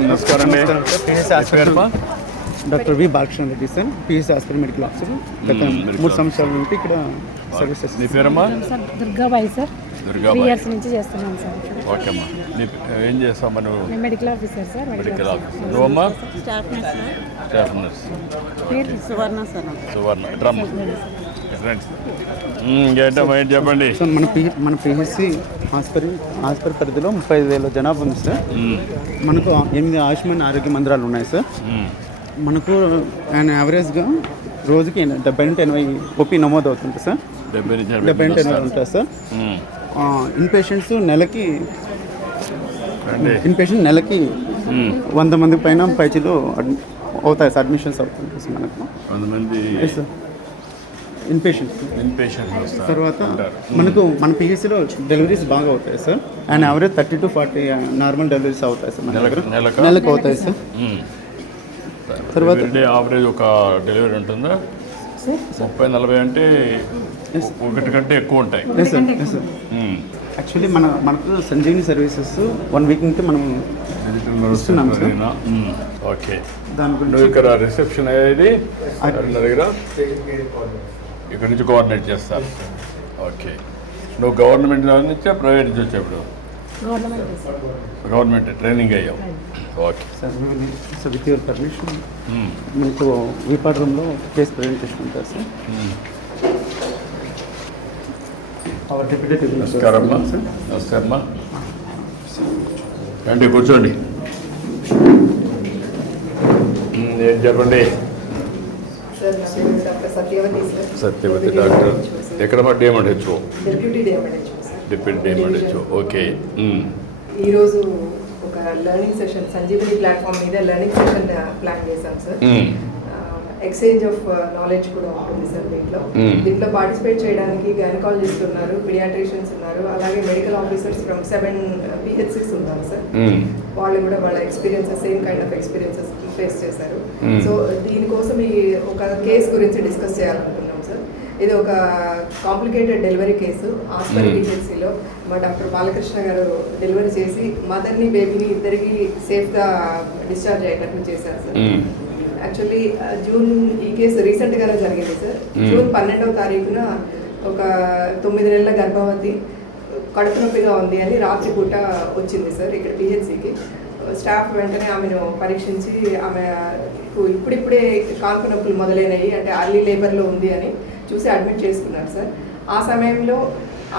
నమస్కారం అండి. Doctor V Balakrishna Reddy sir, PSC hospital medical officer. గత 3 సంవత్సరాల నుండి ఇక్కడ సర్వీసెస్. నీ పేరమ్మా? దుర్గాబాయి సార్. దుర్గాబాయి. 3 years నుంచి చేస్తున్నాను సార్. ఓకే అమ్మా. ఏం చేస్తావు మరి నువ్వు? నేను medical officer sir. Medical officer. నువ్వమ్మా? Staff nurse sir. Staff nurse. పేరు Suvarna sir. Suvarna. Drum friends. ఇంకేంటమ్మా ఏంటి చెప్పండి. సార్ మన పిహెచ్సి హాస్పిటల్ పరిధిలో 35,000 జనాభా ఉంది సార్. మనకు 8 ఆయుష్మాన్ ఆరోగ్య మందిరాలు ఉన్నాయి సార్. మనకు యావరేజ్గా రోజుకి 70-80 ఓపీ నమోదు అవుతుంది సార్. 70-80 ఉంటుంది సార్. ఇన్పేషెంట్స్ నెలకి 100 మంది పైన పైచీలు అవుతాయి సార్. అడ్మిషన్స్ అవుతుంది సార్ మనకు 100 మంది ఇన్పేషెంట్స్. తర్వాత మన పిహెచ్సిలో డెలివరీస్ బాగా అవుతాయి sir. And average 30 to 40 normal deliveries అవుతాయి సార్. మన దగ్గర నెలకు అవుతాయి సార్. తర్వాత యావరేజ్ ఒక డెలివరీ ఉంటుందా? 30-40 అంటే ఒకటి కంటే ఎక్కువ ఉంటాయి. యాక్చువల్లీ మనకు సంజీవిని సర్వీసెస్ 1 week నుంచి మనం ఇస్తున్నాం సార్. ఓకే. దాని గురించి నువ్వు ఇక్కడ రిసెప్షన్ అయ్యేది దగ్గర ఇక్కడ నుంచి కోఆర్డినేట్ చేస్తారు. ఓకే. నువ్వు గవర్నమెంట్ నుంచా ప్రైవేట్ నుంచి వచ్చేప్పుడు? గవర్నమెంట్ ట్రైనింగ్ అయ్యావు. Okay sir. With your permission మనకు వీపాడ్ రూమ్లో కేస్ ప్రజెంటేషన్ ఉంటుంది సార్. నమస్కారమ్మా. నమస్కారమ్మా. రండి కూర్చోండి. ఏం చెప్పండి. సత్యవతి డాక్టర్. ఎక్కడమ్మా? డిఎంహెచ్ఓ. Deputy DMHO. ఓకే. ఈరోజు ఒక లెర్నింగ్ సెషన్ సంజీవని ప్లాట్ఫామ్ మీద లెర్నింగ్ సెషన్ ప్లాన్ చేశాం సార్. ఎక్స్చేంజ్ ఆఫ్ నాలెడ్జ్ కూడా ఉంటుంది సార్. దీంట్లో పార్టిసిపేట్ చేయడానికి గైనకాలజిస్ట్ ఉన్నారు, పిడియాట్రిషియన్స్ ఉన్నారు, అలాగే మెడికల్ ఆఫీసర్స్ ఫ్రమ్ 7 PHCs ఉన్నారు సార్. వాళ్ళు కూడా వాళ్ళ experiences same kind of experiences face చేశారు. సో దీనికోసం ఈ ఒక కేసు గురించి డిస్కస్ చేయాలనుకున్నాం సార్. ఇది ఒక కాంప్లికేటెడ్ డెలివరీ కేసు. హాస్పిటల్ PHCలో మా డాక్టర్ బాలకృష్ణ గారు డెలివరీ చేసి మదర్ని బేబీని ఇద్దరికి సేఫ్గా డిశ్చార్జ్ అయ్యేటట్లు చేశారు సార్. యాక్చువల్లీ జూన్ ఈ కేసు రీసెంట్గానే జరిగింది సార్. జూన్ 12వ తారీఖున ఒక 9 నెలల గర్భవతి కడుపు నొప్పిగా ఉంది అని రాత్రి పూట వచ్చింది సార్ ఇక్కడ PHCకి. స్టాఫ్ వెంటనే ఆమెను పరీక్షించి ఆమె ఇప్పుడిప్పుడే కాన్పు నొప్పులు మొదలైనవి, అంటే అర్లీ లేబర్లో ఉంది అని చూసి అడ్మిట్ చేసుకున్నారు సార్. ఆ సమయంలో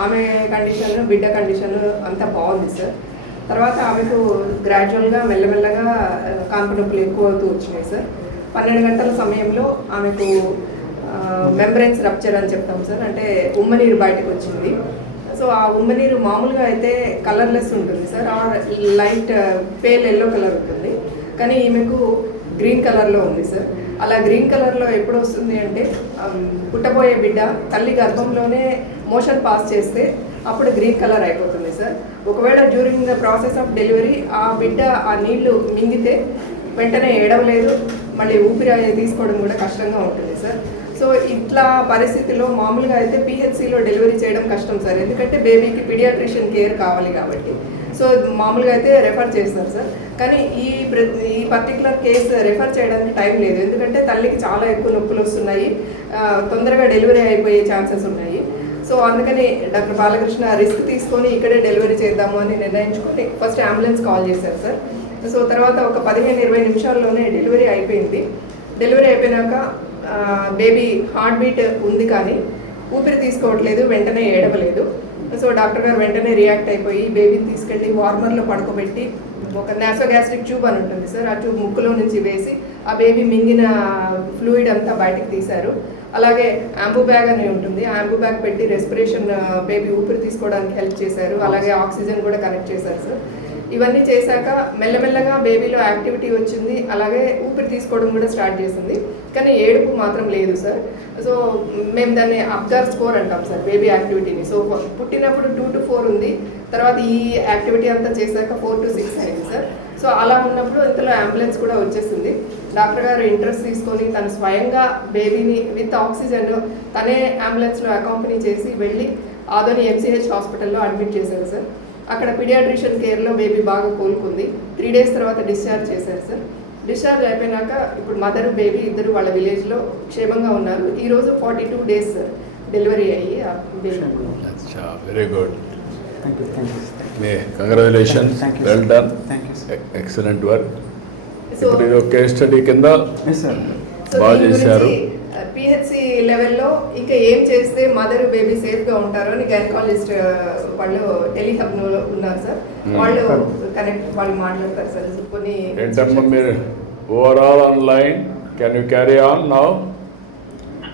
ఆమె కండిషన్, బిడ్డ కండిషన్ అంతా బాగుంది సార్. తర్వాత ఆమెకు గ్రాడ్యువల్గా మెల్లమెల్లగా కాన్పు నొప్పులు ఎక్కువ అవుతూ వచ్చినాయి సార్. 12 గంటల సమయంలో ఆమెకు మెంబ్రెన్స్ రప్చర్ అని చెప్తాం సార్, అంటే ఉమ్మనీరు బయటకు వచ్చింది. సో ఆ ఉమ్మనీరు మామూలుగా అయితే కలర్లెస్ ఉంటుంది సార్, ఆ లైట్ పేల్ ఎల్లో కలర్ ఉంటుంది. కానీ ఈమెకు గ్రీన్ కలర్లో ఉంది సార్. అలా గ్రీన్ కలర్లో ఎప్పుడు వస్తుంది అంటే పుట్టబోయే బిడ్డ తల్లి గర్భంలోనే మోషన్ పాస్ చేస్తే అప్పుడు గ్రీన్ కలర్ అయిపోతుంది సార్. ఒకవేళ during the process of delivery ఆ బిడ్డ ఆ నీళ్లు మింగితే వెంటనే ఏడవలేదు, మళ్ళీ ఊపిరి తీసుకోవడం కూడా కష్టంగా ఉంటుంది సార్. సో ఇట్లా పరిస్థితిలో మామూలుగా అయితే PHCలో డెలివరీ చేయడం కష్టం సార్, ఎందుకంటే బేబీకి పీడియాట్రిషియన్ కేర్ కావాలి కాబట్టి. సో మామూలుగా అయితే రెఫర్ చేస్తారు సార్. కానీ ఈ పర్టికులర్ కేసు రెఫర్ చేయడానికి టైం లేదు, ఎందుకంటే తల్లికి చాలా ఎక్కువ నొప్పులు వస్తున్నాయి, తొందరగా డెలివరీ అయిపోయే ఛాన్సెస్ ఉన్నాయి. సో అందుకని డాక్టర్ బాలకృష్ణ రిస్క్ తీసుకొని ఇక్కడే డెలివరీ చేద్దాము అని నిర్ణయించుకొని ఫస్ట్ అంబులెన్స్ కాల్ చేశారు సార్. సో తర్వాత ఒక 15-20 నిమిషాల్లోనే డెలివరీ అయిపోయింది. డెలివరీ అయిపోయినాక బేబీ హార్ట్ బీట్ ఉంది కానీ ఊపిరి తీసుకోవట్లేదు, వెంటనే ఏడవలేదు. సో డాక్టర్ గారు వెంటనే రియాక్ట్ అయిపోయి బేబీని తీసుకెళ్ళి వార్మర్లో పడుకోబెట్టి ఒక నాసోగ్యాస్ట్రిక్ ట్యూబ్ అని ఉంటుంది సార్, ఆ ట్యూబ్ ముక్కులో నుంచి వేసి ఆ బేబీ మింగిన ఫ్లూయిడ్ అంతా బయటకు తీశారు. అలాగే యాంబూ బ్యాగ్ అని ఉంటుంది, ఆ యాంబూ బ్యాగ్ పెట్టి రెస్పిరేషన్ బేబీ ఊపిరి తీసుకోవడానికి హెల్ప్ చేశారు. అలాగే ఆక్సిజన్ కూడా కనెక్ట్ చేశారు సార్. ఇవన్నీ చేశాక మెల్లమెల్లగా బేబీలో యాక్టివిటీ వచ్చింది, అలాగే ఊపిరి తీసుకోవడం కూడా స్టార్ట్ చేసింది, కానీ ఏడుపు మాత్రం లేదు సార్. సో మేము దాన్ని అబ్జర్వ్ స్కోర్ అంటాం సార్ బేబీ యాక్టివిటీని. సో పుట్టినప్పుడు 2 to 4 ఉంది, తర్వాత ఈ యాక్టివిటీ అంతా చేశాక 4 to 6 అయింది సార్. సో అలా ఉన్నప్పుడు ఇంతలో అంబులెన్స్ కూడా వచ్చేసింది. డాక్టర్ గారు ఇంట్రెస్ట్ తీసుకొని తను స్వయంగా బేబీని విత్ ఆక్సిజన్ తనే అంబులెన్స్లో అకాంపెనీ చేసి వెళ్ళి ఆదోని MCH హాస్పిటల్లో అడ్మిట్ చేశారు సార్. అక్కడ పీడియాట్రిషియన్ కేర్లో బేబీ బాగా కోలుకుంది. 3 days తర్వాత డిశ్చార్జ్ చేశారు సార్. డిశ్చార్జ్ అయిపోయినాక ఇప్పుడు మదర్ బేబీ ఇద్దరు వాళ్ళ విలేజ్లో క్షేమంగా ఉన్నారు. ఈరోజు 42 days సార్ డెలివరీ అయ్యి ఆ బేబీ. అచ్చా, very good. Thank you congratulations, well done, excellent work. ఇప్పుడు ఇది ఒక కేస్ స్టడీ కింద సార్. బాగా చేశారు. పిహెచ్సి లెవెల్లో ఇంకా ఏం చేస్తే మదర్ బేబీ సేఫ్గా ఉంటారో అని గైనకాలజిస్ట్ వాళ్ళు టెలిహబ్లో ఉన్నారు సార్. వాళ్ళు వాళ్ళు మాట్లాడతారు సార్. కొన్ని ఏంటమ్మా మీరు overall online, can you carry on now?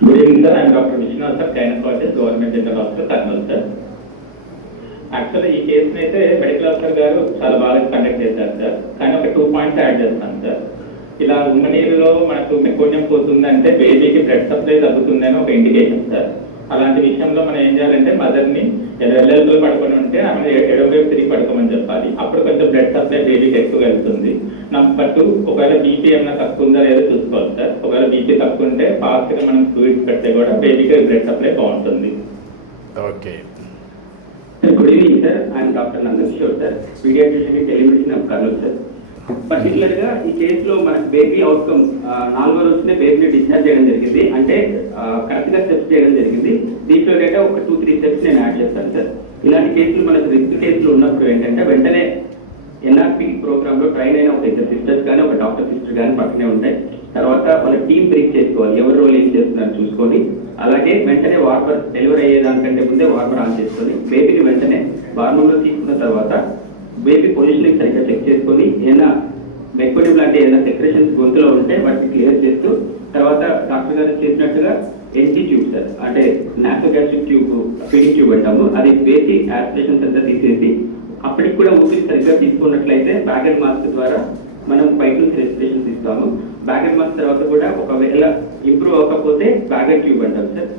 Good evening, sir. I am Dr. Vishnu, sir, gynecologist, Government General Hospital, Karnal, sir. Actually ఈ కేసుని అయితే మెడికల్ ఆఫీసర్ గారు చాలా బాగా కండక్ట్ చేశారు సార్. కానీ ఒక 2 points యాడ్ చేస్తాను సార్. ఇలా ఉమ్మనీరులో మనకు మెకోనియం పోతుందంటే బేబీకి బ్లడ్ సప్లై తగ్గుతుందని ఒక ఇండికేషన్ సార్. అలాంటి విషయంలో మనం ఏం చేయాలంటే మదర్ని ఎల్లెల్లో పడుకొని ఉంటే ఆమె ఎడమవైపు తిరిగి పడుకోమని చెప్పాలి. అప్పుడు కొంచెం బ్లడ్ సప్లై బేబీకి ఎక్కువ వెళ్తుంది. నెంబర్ 2, ఒకవేళ బీపీ ఏమైనా తక్కువ ఉందా లేదో చూసుకోవాలి సార్. ఒకవేళ బీపీ తక్కువ ఉంటే ఫాస్ట్గా మనం ఫ్లూయిడ్స్ పెడితే కూడా బేబీకి బ్లడ్ సప్లై బాగుంటుంది. Okay. Good evening sir. I'm doctor Nandakishore sir, pediatrician telemedicine of Kurnool sir. Particular గా ఈ కేసులో మనకు బేబీ అవుట్కమ్ 4వ రోజునే బేబీని డిశ్చార్జ్ చేయడం జరిగింది. అంటే కరెక్ట్ గా స్టెప్స్ చేయడం జరిగింది. దీంట్లో డేటా ఒక 2-3 స్టెప్స్ నేను యాడ్ చేస్తాను సార్. ఇలాంటి కేసులు మనకు రిస్క్ కేసులు ఉన్నప్పుడు ఏంటంటే వెంటనే ఎన్ఆర్పి ప్రోగ్రామ్ లో ట్రైన్ అయిన ఒక ఇద్దరు సిస్టర్స్ కానీ ఒక డాక్టర్ సిస్టర్ కానీ పక్కనే ఉంటాయి. తర్వాత వాళ్ళ టీమ్ బ్రేక్ చేసుకోవాలి, ఎవరి రోల్ ఏం చేస్తున్నారని చూసుకొని, అలాగే వెంటనే వార్మర్ డెలివరీ అయ్యేదానికంటే ముందే వార్మర్ ఆన్ చేసుకొని బేబీని వెంటనే వార్మర్లో తీసుకున్న తర్వాత బేబీ పొజిషనింగ్ సరిగ్గా చెక్ చేసుకొని ఏదైనా మెకోనియం లాంటి ఏదైనా సెక్రేషన్స్ గొంతులో ఉంటే వాటిని క్లియర్ చేస్తూ, తర్వాత డాక్టర్ గారు చేసినట్టుగా ఎన్టీ ట్యూబ్ సార్, అంటే నాసోగాస్ట్రిక్ ట్యూబ్, ఫీడింగ్ ట్యూబ్ అంటాము, అది వేసి యాస్పిరేషన్స్ అంతా తీసేసి అప్పటికి కూడా ఊపిరి సరిగ్గా తీసుకున్నట్లయితే బ్యాగెడ్ మాస్క్ ద్వారా మనం బయట నుంచి రెస్పిరేషన్స్ ఇస్తాము. బ్యాగెడ్ మాస్క్ తర్వాత కూడా ఒకవేళ ఇంప్రూవ్ అవ్వకపోతే బ్యాగెడ్ ట్యూబ్ అంటాం సార్.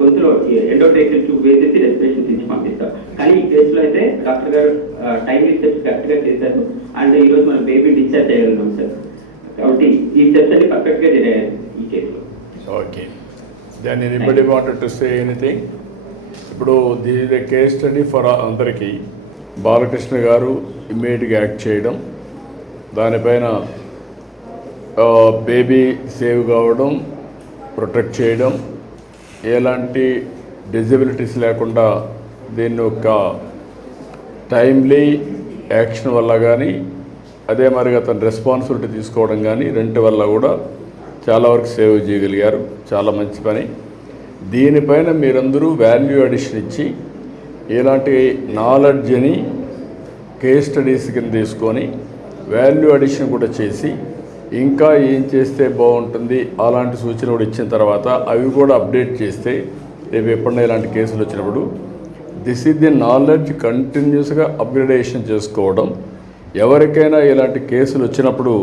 గొంతులో ఎండోట్రేకియల్ ట్యూబ్ వేసేసి రెస్పిరేషన్స్ ఇచ్చి పంపిస్తాం. కానీ ఈ కేసులో అయితే డాక్టర్ గారు టైమింగ్ స్టెప్స్ కరెక్ట్ గా చేశారు. అండ్ ఈ రోజు మనం బేబీ డిశ్చార్జ్ చేయగలుగుతాం సార్. కాబట్టి ఈ స్టెప్స్ అన్ని పర్ఫెక్ట్ గా జరిగాయి ఈ కేసులో. Okay. Then anybody wanted to say anything? ఇప్పుడు ది కేస్ స్టడీ ఫర్ అందరికీ బాలకృష్ణ గారు ఇమ్మీడియట్గా యాక్ట్ చేయడం, దానిపైన బేబీ సేవ్ కావడం, ప్రొటెక్ట్ చేయడం, ఎలాంటి డిజబిలిటీస్ లేకుండా దీన్ని ఒక టైమ్లీ యాక్షన్ వల్ల కానీ, అదే మరిగా తన రెస్పాన్సిబిలిటీ తీసుకోవడం కానీ, రెంటి వల్ల కూడా చాలా వరకు సేవ్ చేయగలిగారు. చాలా మంచి పని. దీనిపైన మీరందరూ వాల్యూ అడిషన్ ఇచ్చి ఇలాంటి నాలెడ్జ్ని కేస్ స్టడీస్ కింద తీసుకొని వాల్యూ అడిషన్ కూడా చేసి ఇంకా ఏం చేస్తే బాగుంటుంది అలాంటి సూచన కూడా ఇచ్చిన తర్వాత అవి కూడా అప్డేట్ చేస్తే రేపు ఎప్పుడైనా ఇలాంటి కేసులు వచ్చినప్పుడు దిస్ ఈజ్ ది నాలెడ్జ్ కంటిన్యూస్గా అప్గ్రేడేషన్ చేసుకోవడం. ఎవరికైనా ఇలాంటి కేసులు వచ్చినప్పుడు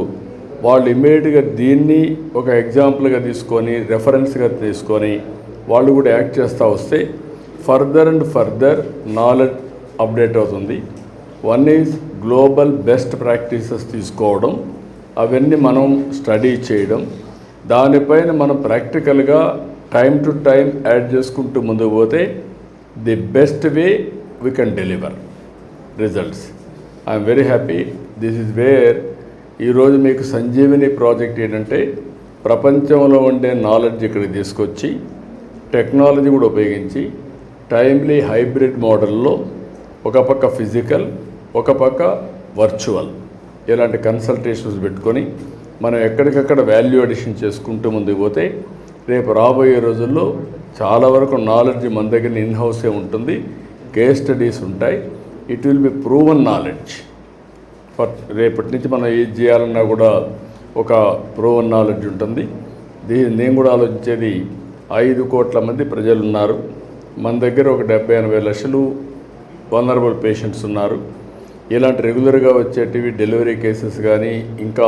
వాళ్ళు ఇమ్మీడియట్గా దీన్ని ఒక ఎగ్జాంపుల్గా తీసుకొని రెఫరెన్స్గా తీసుకొని వాళ్ళు కూడా యాక్ట్ చేస్తూ వస్తే further and further knowledge update అవుతుంది. One is global best practices తీసుకోవడం, అవన్నీ మనం స్టడీ చేయడం, దానిపైన మనం ప్రాక్టికల్గా టైం టు టైం యాడ్ చేసుకుంటూ ముందుకు పోతే the best way we can deliver results. I'm very happy. This is where ఈరోజు మీకు సంజీవిని ప్రాజెక్ట్ ఏంటంటే ప్రపంచంలో ఉండే నాలెడ్జ్ ఇక్కడికి తీసుకొచ్చి టెక్నాలజీ కూడా ఉపయోగించి టైమ్లీ హైబ్రిడ్ మోడల్లో ఒక పక్క ఫిజికల్, ఒక పక్క వర్చువల్ ఇలాంటి కన్సల్టేషన్స్ పెట్టుకొని మనం ఎక్కడికక్కడ వాల్యూ అడిషన్ చేసుకుంటూ ముందుకు పోతే రేపు రాబోయే రోజుల్లో చాలా వరకు నాలెడ్జ్ మన దగ్గర ఇన్ హౌసే ఉంటుంది. కేస్ స్టడీస్ ఉంటాయి. It will be proven knowledge. రేపటి నుంచి మనం ఏది చేయాలన్నా కూడా ఒక ప్రూవన్ నాలెడ్జ్ ఉంటుంది. నేను కూడా ఆలోచించేది 5 కోట్ల మంది ప్రజలు ఉన్నారు. మన దగ్గర ఒక 70-80 లక్షలు వల్నరబుల్ పేషెంట్స్ ఉన్నారు. ఇలాంటి రెగ్యులర్గా వచ్చేటివి డెలివరీ కేసెస్ కానీ, ఇంకా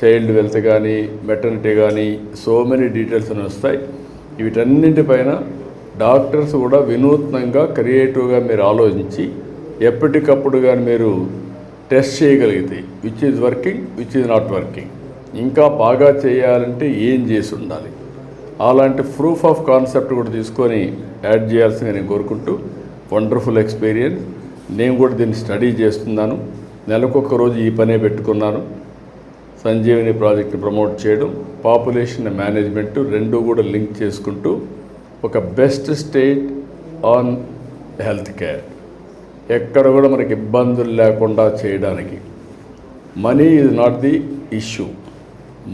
చైల్డ్ వెల్త్ కానీ, మెటర్నిటీ కానీ, సో మెనీ డీటెయిల్స్ అని వస్తాయి. వీటన్నింటిపైన డాక్టర్స్ కూడా వినూత్నంగా క్రియేటివ్గా మీరు ఆలోచించి ఎప్పటికప్పుడు కానీ మీరు టెస్ట్ చేయగలిగితే which is working, which is not working, ఇంకా బాగా చేయాలంటే ఏం చేసి ఉండాలి, అలాంటి ప్రూఫ్ ఆఫ్ కాన్సెప్ట్ కూడా తీసుకొని యాడ్ చేయాల్సిందిగా నేను కోరుకుంటూ వండర్ఫుల్ ఎక్స్పీరియన్స్. నేను కూడా దీన్ని స్టడీ చేస్తున్నాను. నెలకొక రోజు ఈ పనే పెట్టుకున్నాను. సంజీవని ప్రాజెక్ట్ని ప్రమోట్ చేయడం, పాపులేషన్ మేనేజ్మెంట్ రెండు కూడా లింక్ చేసుకుంటూ ఒక best state on health care, ఎక్కడ కూడా మనకి ఇబ్బందులు లేకుండా చేయడానికి. Money is not the issue,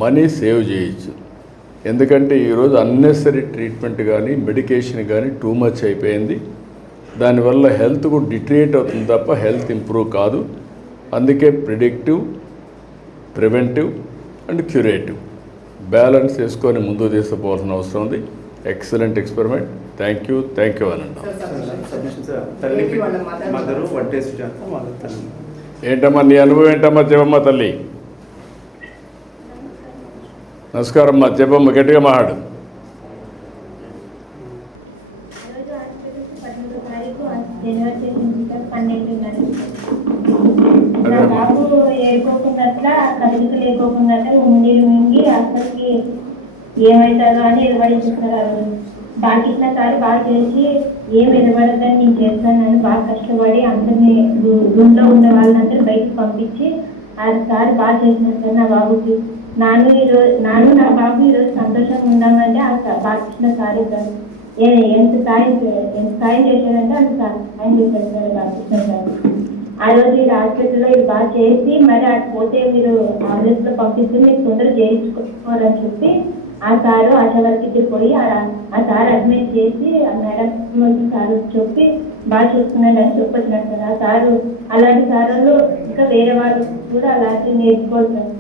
money save చేయొచ్చు. ఎందుకంటే ఈరోజు అన్నెసరీ ట్రీట్మెంట్ కానీ మెడికేషన్ కానీ టూ మచ్ అయిపోయింది. దానివల్ల హెల్త్ కూడా డిట్రియేట్ అవుతుంది తప్ప హెల్త్ ఇంప్రూవ్ కాదు. అందుకే predictive, preventive and curative balance చేసుకొని ముందుకు తీసుకుపోవాల్సిన అవసరం ఉంది. Excellent experiment. థ్యాంక్ యూ అనండి. సబ్మిషన్ సార్, తల్లికి మదరు వడ్డే సుజాత వాళ్ళ తల్లి. ఏంటమ్మా నీ అనుభవం ఏంటమ్మా? చెప్పమ్మా తల్లి. నమస్కారం అమ్మా, చెప్పమ్మా, గట్టిగా మాట్లాడు. నా బాబు ఏడుకోకున్నట్లా కదిలిక లేకోకున్నట్ల ఉండి అసలుకి ఏమవుతుందో అని ఎదుబడిస్తున్నారు. బాగా ఇచ్చిన సారి బాగా చేసి ఏం ఎదుబడద్దని నేను చేస్తానని బాగా కష్టపడి అందరినీ రూమ్లో ఉన్న వాళ్ళందరూ బయటకు పంపించి ఆ సారి బాగా చేసినారు సార్ నా బాబుకి. నాను నా బాబు ఈరోజు సంతోషంగా ఉన్నామంటే ఆ బాగా ఇచ్చిన సారీ సార్. ఎంత సాయం చేశారంటే అంత సాయం చేశారు సార్ బాగా సార్. ఆ రోజు ఈ హాస్పిటల్లో ఇది బాగా చేసి మరి అటు పోతే మీరు ఆంబులెన్స్లో పంపిస్తే మీరు తొందరగా చేయించుకోవాలని చెప్పి ఆ సారు ఆశా వర్కర్కి పోయి ఆ సార్ అడ్మిట్ చేసి ఆ మేడం సార్ చెప్పి బాగా చూసుకున్నాడు అని చెప్పొచ్చినారు సార్. ఆ సారు అలాంటి సార్లు ఇంకా వేరే వాళ్ళు కూడా అలాంటివి నేర్చుకోవాలి సార్.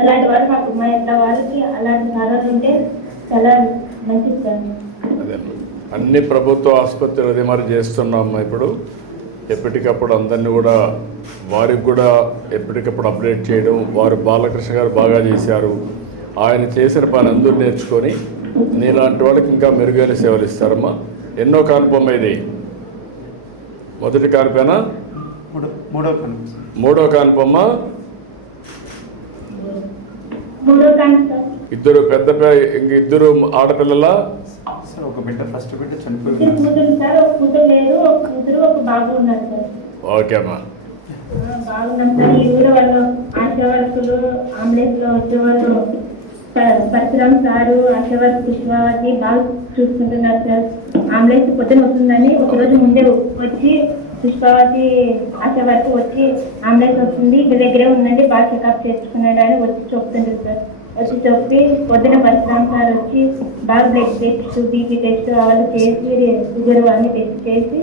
అలాంటి వాళ్ళు మాకు మా ఇంట్లో వాళ్ళకి అలాంటి సార్లు ఉంటే చాలా మంచిది సార్. అదే అన్ని ప్రభుత్వ ఆసుపత్రులు అదే మరి చేస్తున్నాం ఇప్పుడు. ఎప్పటికప్పుడు అందరినీ కూడా వారికి కూడా ఎప్పటికప్పుడు అప్డేట్ చేయడం. వారు బాలకృష్ణ గారు బాగా చేశారు. ఆయన చేసిన పని అందరూ నేర్చుకొని నీలాంటి వాళ్ళకి ఇంకా మెరుగైన సేవలు ఇస్తారమ్మా. ఎన్నో కానుపమ్మ ఇది? మొదటి కానుపేనా? మూడో కానుపమ్మ. ఇద్దరు పెద్ద ఇంక ఇద్దరు ఆడపిల్లల? ఒక బిడ్డ, ఫస్ట్ బిడ్డ చనిపోయి. ఓకే అమ్మా. బాగున్నాం సార్. ఈ ఊళ్ళో వాళ్ళు ఆశా వర్కులు అంబులెన్స్ లో వచ్చేవాళ్ళు పరశురామ్ సారు, ఆశా వర్క్ పుష్పావతి బాగా చూసుకుంటున్నారు సార్. అంబులెన్స్ పొద్దున వస్తుందని ఒకరోజు ముందే వచ్చి పుష్పావతి ఆశా వర్క్ వచ్చి అంబులెన్స్ వస్తుంది మీ దగ్గరే ఉందండి బాగా చెకప్ చేసుకున్నాడు అని వచ్చి చెప్తుంటారు సార్. వచ్చి చెప్పి పొద్దున పరశురామ్ సార్ వచ్చి బాగా బ్లడ్ టెస్ట్, బీపీ టెస్ట్ వాళ్ళు చేసి షుగర్ అన్ని టెస్ట్ చేసి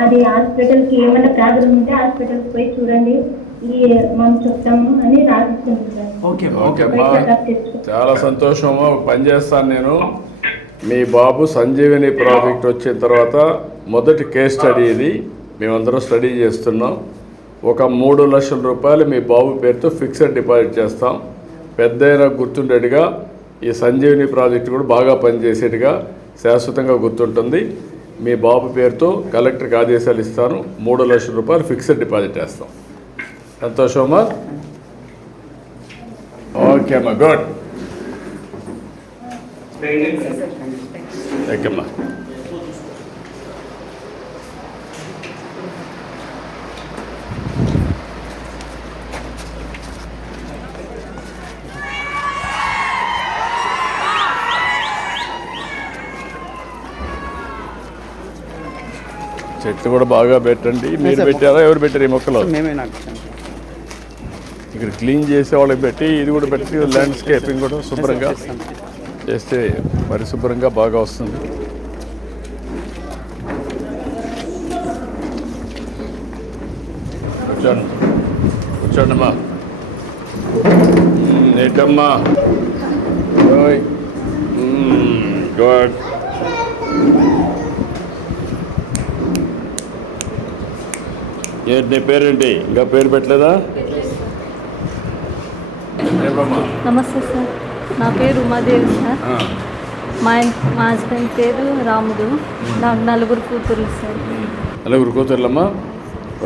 అది హాస్పిటల్కి ఏమైనా ప్రాబ్లం ఉంటే హాస్పిటల్కి పోయి చూడండి మనం చెప్తాము అని రాసిస్తుంది సార్. ఓకే అమ్మా, చాలా సంతోషమా. ఒక పని చేస్తాను నేను. మీ బాబు సంజీవని ప్రాజెక్ట్ వచ్చిన తర్వాత మొదటి కేస్ స్టడీ ఇది మేమందరం స్టడీ చేస్తున్నాం. ఒక 3 లక్షల రూపాయలు మీ బాబు పేరుతో ఫిక్స్డ్ డిపాజిట్ చేస్తాం. పెద్దయినా గుర్తుండేట్టుగా ఈ సంజీవని ప్రాజెక్ట్ కూడా బాగా పనిచేసేట్టుగా శాశ్వతంగా గుర్తుంటుంది. మీ బాబు పేరుతో కలెక్టర్కి ఆదేశాలు ఇస్తాను. 3 లక్షల రూపాయలు ఫిక్స్డ్ డిపాజిట్ చేస్తాం. సంతోషమా? ఓకే అమ్మా, గుడ్. ఓకే అమ్మా. చెట్లు కూడా బాగా పెట్టండి. మీరు పెట్టారా? ఎవరు పెట్టారు ఈ మొక్కలు? మేమే నాటుతాం. ఇక్కడ క్లీన్ చేసే వాళ్ళకి పెట్టి ఇది కూడా పెట్టి ల్యాండ్స్కేపింగ్ కూడా శుభ్రంగా చేస్తే పరిశుభ్రంగా బాగా వస్తుంది. కూర్చోండమ్మా. ఏంటమ్మా? గుడ్. ఏంటి నీ పేరేంటి? ఇంకా పేరు పెట్టలేదా? నమస్తే సార్, నా పేరు ఉమాదేవి సార్. మా హస్బెండ్ పేరు రాముడు. నాకు 4 కూతుర్లు సార్. 4 కూతుర్లమ్మా?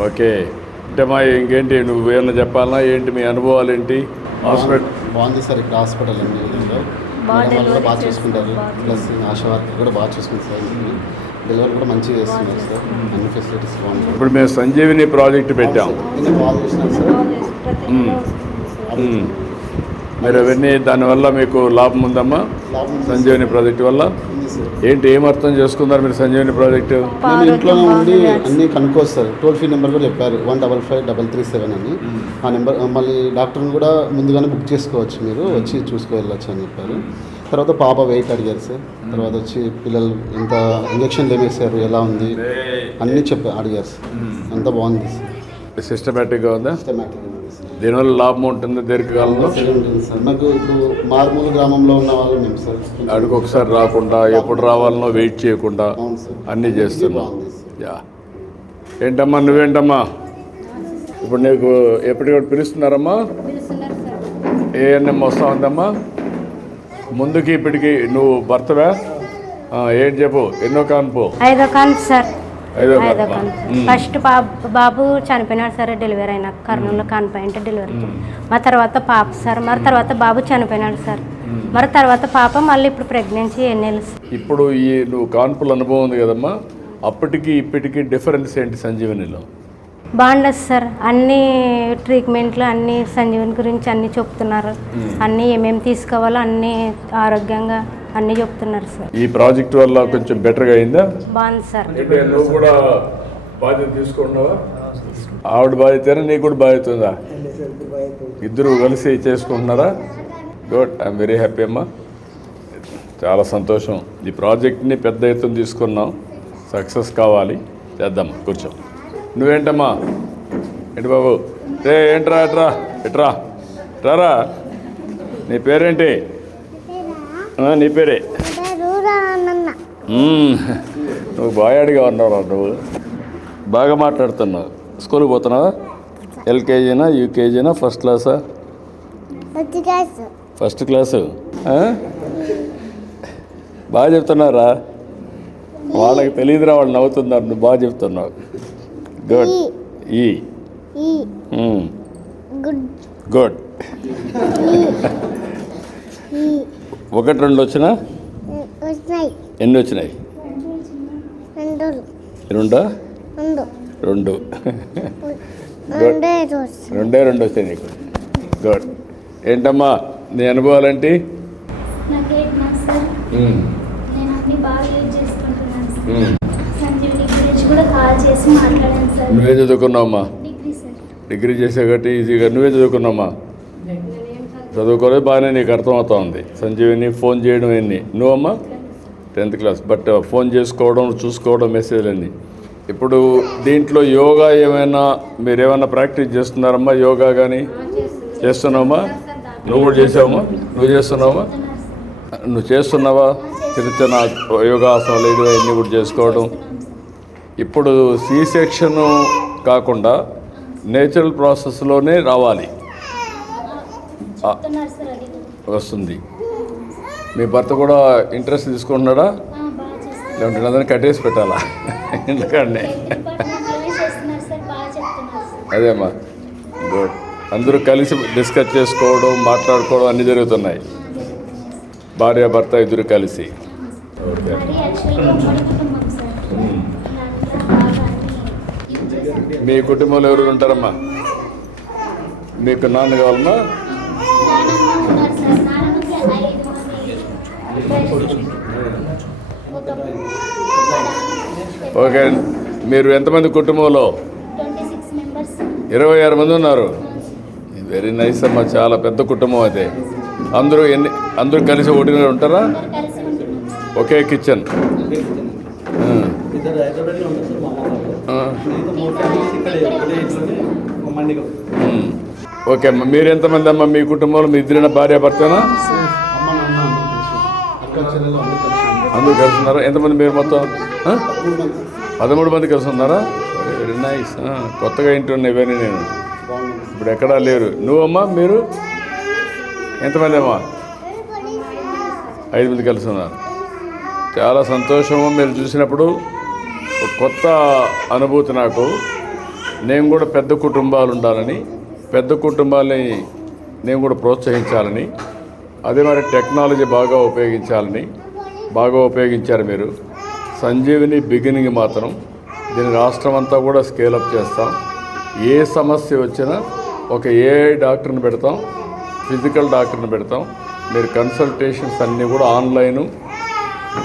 ఓకే. అంటే మా ఇంకేంటి నువ్వు ఏమన్నా చెప్పాలన్నా? ఏంటి మీ అనుభవాలు ఏంటి? హాస్పిటల్ బాగుంది సార్. ఇక్కడ హాస్పిటల్ అన్ని బాగా చూసుకుంటారు. ప్లస్ ఆశా వర్కర్ కూడా బాగా చూసుకుంటారు సార్. డెలివరీ కూడా మంచిగా చేస్తున్నారు సార్. అన్ని ఫెసిలిటీస్ బాగుంటాయి. ఇప్పుడు మేము సంజీవిని ప్రాజెక్ట్ పెట్టాం. నిన్న కాల్ చేసినారు సార్. ప్రతి నెల వస్తుంది సార్. మీరు అవన్నీ దానివల్ల మీకు లాభం ఉందమ్మా? సంజీవిని ప్రాజెక్టు వల్ల ఉంది సార్. ఏంటి ఏం అర్థం చేసుకున్నారు మీరు సంజీవిని ప్రాజెక్టు? నేను ఇంట్లోనే ఉండి అన్నీ కనుక్కోవచ్చు. టోల్ ఫ్రీ నెంబర్ కూడా చెప్పారు 155-337 అని. ఆ నెంబర్ మళ్ళీ డాక్టర్ని కూడా ముందుగానే బుక్ చేసుకోవచ్చు, మీరు వచ్చి చూసుకువెళ్ళచ్చు అని చెప్పారు. తర్వాత పాప వెయిట్ అడిగారు సార్. తర్వాత వచ్చి పిల్లలు ఎంత ఇంజక్షన్లు ఏమి వేసారు, ఎలా ఉంది అన్నీ అడిగారు సార్. అంతా బాగుంది సార్. సిస్టమేటిక్గా ఉందా? సిస్టమేటిక్గా ఉంది సార్. దీనివల్ల లాభం ఉంటుంది దీర్ఘకాలంలో? ఉంటుంది సార్. నాకు ఇప్పుడు మారుమూల గ్రామంలో ఉన్న వాళ్ళు మేము సార్. అడుగు ఒకసారి రాకుండా ఎప్పుడు రావాలనో వెయిట్ చేయకుండా అవును సార్. అన్నీ చేస్తున్నాం. బాగుంది సార్. యా. ఏంటమ్మా నువ్వేంటమ్మా? ఇప్పుడు నీకు ఎప్పటికప్పుడు పిలుస్తున్నారమ్మా? పిలుస్తున్నారు సార్. ఏఎన్ఎం వస్తా ఉందమ్మా? ముందుకి ఇప్పటికి నువ్వు భర్తవా? ఏంటి చెప్పు, ఎన్నో కాన్పు? 5వ కాన్పు సార్. 5వ 5వ కాన్పు. కాన్పు. ఫస్ట్ బాబు చనిపోయినాడు సార్ డెలివరీ అయినాక. కర్నూలులో కాన్పు డెలివరీ. మరి తర్వాత పాప సార్. మరి తర్వాత బాబు చనిపోయినాడు సార్. మరి తర్వాత పాప మళ్ళీ ఇప్పుడు ప్రెగ్నెన్సీ ఎన్నేళ్ళు సార్. ఇప్పుడు ఈ నువ్వు కాన్పుల అనుభవం ఉంది కదమ్మా, అప్పటికి ఇప్పటికి డిఫరెన్స్ ఏంటి సంజీవనిలో? బాగుండదు సార్. అన్ని ట్రీట్మెంట్లు అన్ని సంజీవని గురించి అన్నీ చెప్తున్నారు. అన్నీ ఏమేమి తీసుకోవాలో అన్నీ ఆరోగ్యంగా అన్నీ చెప్తున్నారు సార్. ఈ ప్రాజెక్ట్ వల్ల కొంచెం బెటర్గా అయిందా? బాగుంది సార్. అంటే నువ్వు కూడా బాధ్యత తీసుకుంటున్నావా? ఆవిడ బాధ్యతనా నీకు కూడా బాధ్యత ఉందా? ఇద్దరు కలిసి చేసుకుంటున్నారా? గుడ్, ఐఎమ్ వెరీ హ్యాపీ అమ్మా. చాలా సంతోషం. ఈ ప్రాజెక్ట్ని పెద్ద ఎత్తున తీసుకున్నాం, సక్సెస్ కావాలి, చేద్దాం. కూర్చో. నువ్వేంటమ్మా? ఏంటి బాబు? ఏంట్రా ఎట్రా ఎట్రా రారా. నీ పేరేంటి? నీ పేరే? నువ్వు బాయాడిగా ఉన్నావు. నువ్వు బాగా మాట్లాడుతున్నావు. స్కూల్కి పోతున్నావా? ఎల్కేజీనా, యూకేజీనా, ఫస్ట్ క్లాసా? First class. బాగా చెప్తున్నారా? వాళ్ళకి తెలియదురా, వాళ్ళు నవ్వుతున్నారు. నువ్వు బాగా చెప్తున్నావు. గుడ్. ఈ గుడ్. 1, 2 వచ్చినా? ఎన్ని వచ్చినాయి? 2. 2. గుడ్. 2 వచ్చాయి నీకు. గుడ్. ఏంటమ్మా నీ అనుభవాలేంటి? నాకు 8 months సార్. నేను అన్ని బాగా యూజ్ చేసుకుంటున్నాను సార్. సంజీవిని గురించి కూడా కాల్ చేసి మాట్లాడాను సార్. నువ్వే చదువుకున్నావమ్మా? Degree sir. డిగ్రీ చేసే కాబట్టి ఈజీగా నువ్వే చదువుకున్నావమ్మా? చదువుకోలేదు, బాగానే నీకు అర్థమవుతా ఉంది. సంజీవిని ఫోన్ చేయడం ఎన్ని? నువ్వమ్మా 10th క్లాస్. బట్ ఫోన్ చేసుకోవడం, చూసుకోవడం, మెసేజ్లన్నీ. ఇప్పుడు దీంట్లో యోగా ఏమైనా మీరేమైనా ప్రాక్టీస్ చేస్తున్నారమ్మా? యోగా కానీ చేస్తున్నావమ్మా? నువ్వు కూడా చేసావమ్మా? నువ్వు చేస్తున్నావమ్మా? నువ్వు చేస్తున్నావా? చిన్న చిన్న యోగాసనాలు ఇవన్నీ కూడా చేసుకోవడం. ఇప్పుడు సి సెక్షన్ కాకుండా నేచురల్ ప్రాసెస్లోనే రావాలి. చెప్తున్నారు సార్. అది వస్తుంది. మీ భర్త కూడా ఇంట్రెస్ట్ తీసుకుంటున్నాడా? బాగా చేస్తారు. లేదంటే అదని కట్టేసి పెట్టాలా ఎందుకంటే? డిపార్ట్మెంట్లోనే చేస్తున్నారు సార్. బాగా చెప్తున్నారు సార్. అదేమ్మా. గుడ్. అందరూ కలిసి డిస్కస్ చేసుకోవడం, మాట్లాడుకోవడం అన్నీ జరుగుతున్నాయి. భార్య భర్త ఇద్దరు కలిసి. ఓకే. అది యాక్చువల్గా ఉమ్మడి కుటుంబం సార్. దాంట్లో బాగా అన్ని యూజ్ చేస్తాం. మీ కుటుంబంలో ఎవరు ఉంటారమ్మా? మీకు నాన్న కావాలన్నా? నానమ్మ ఉన్నారు సార్. నానమ్మకి 5 మంది. ఓకే. మీరు ఎంతమంది కుటుంబంలో? 26 members. 26 మంది ఉన్నారు. వెరీ నైస్ అమ్మా. చాలా పెద్ద కుటుంబం అయితే. అందరూ కలిసి ఒకటిగా ఉంటారా? కలిసి ఉంటున్నాం సార్. ఒకే కిచెన్. ఓకే అమ్మా. మీరు ఎంతమంది అమ్మా మీ కుటుంబంలో? మీ ఇద్దరైనా భార్య భర్తనా? అందరూ కలిసి ఉన్నారా? ఎంతమంది మీరు మొత్తం? 13 మంది కలిసి ఉన్నారా? Very nice. కొత్తగా ఇంటి ఉన్నాయి ఇవన్నీ. నేను ఇప్పుడు ఎక్కడా లేరు. నువ్వమ్మా? మీరు ఎంతమంది అమ్మా? 5 మంది కలిసి ఉన్నారు. చాలా సంతోషము. మీరు చూసినప్పుడు ఒక కొత్త అనుభూతి నాకు. నేను కూడా పెద్ద కుటుంబాలు ఉండాలని, పెద్ద కుటుంబాలని నేను కూడా ప్రోత్సహించాలని, అదే మరి టెక్నాలజీ బాగా ఉపయోగించాలని, బాగా ఉపయోగించారు మీరు. సంజీవిని బిగినింగ్ మాత్రం దీని రాష్ట్రం అంతా కూడా స్కేలప్ చేస్తాం. ఏ సమస్య వచ్చినా ఒక ఏఐ డాక్టర్ని పెడతాం, ఫిజికల్ డాక్టర్ని పెడతాం. మీరు కన్సల్టేషన్స్ అన్నీ కూడా ఆన్లైను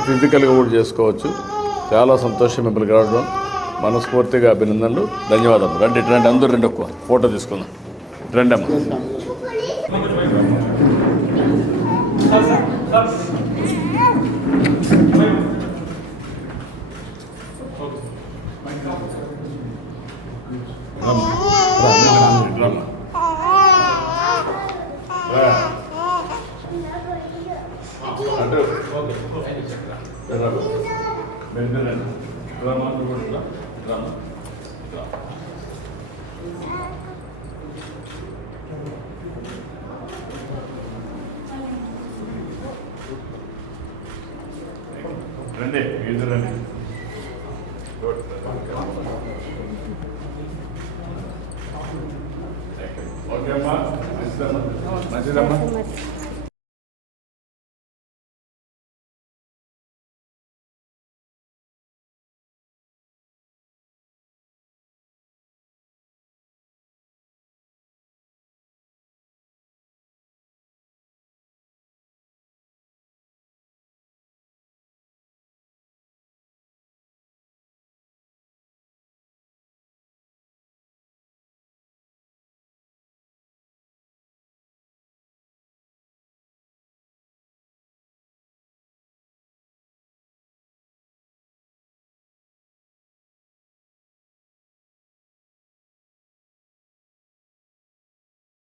ఫిజికల్గా కూడా చేసుకోవచ్చు. చాలా సంతోషం మిమ్మల్ని కలవడం. మనస్ఫూర్తిగా అభినందనలు, ధన్యవాదాలు. రండి రండి, అందరూ రండి, ఒక్క ఫోటో తీసుకుందాం. రండి అమ్మ. రండి, ఇద్దరు రండి. ఓకే అమ్మా, మంచిదమ్మా, మంచిదమ్మా.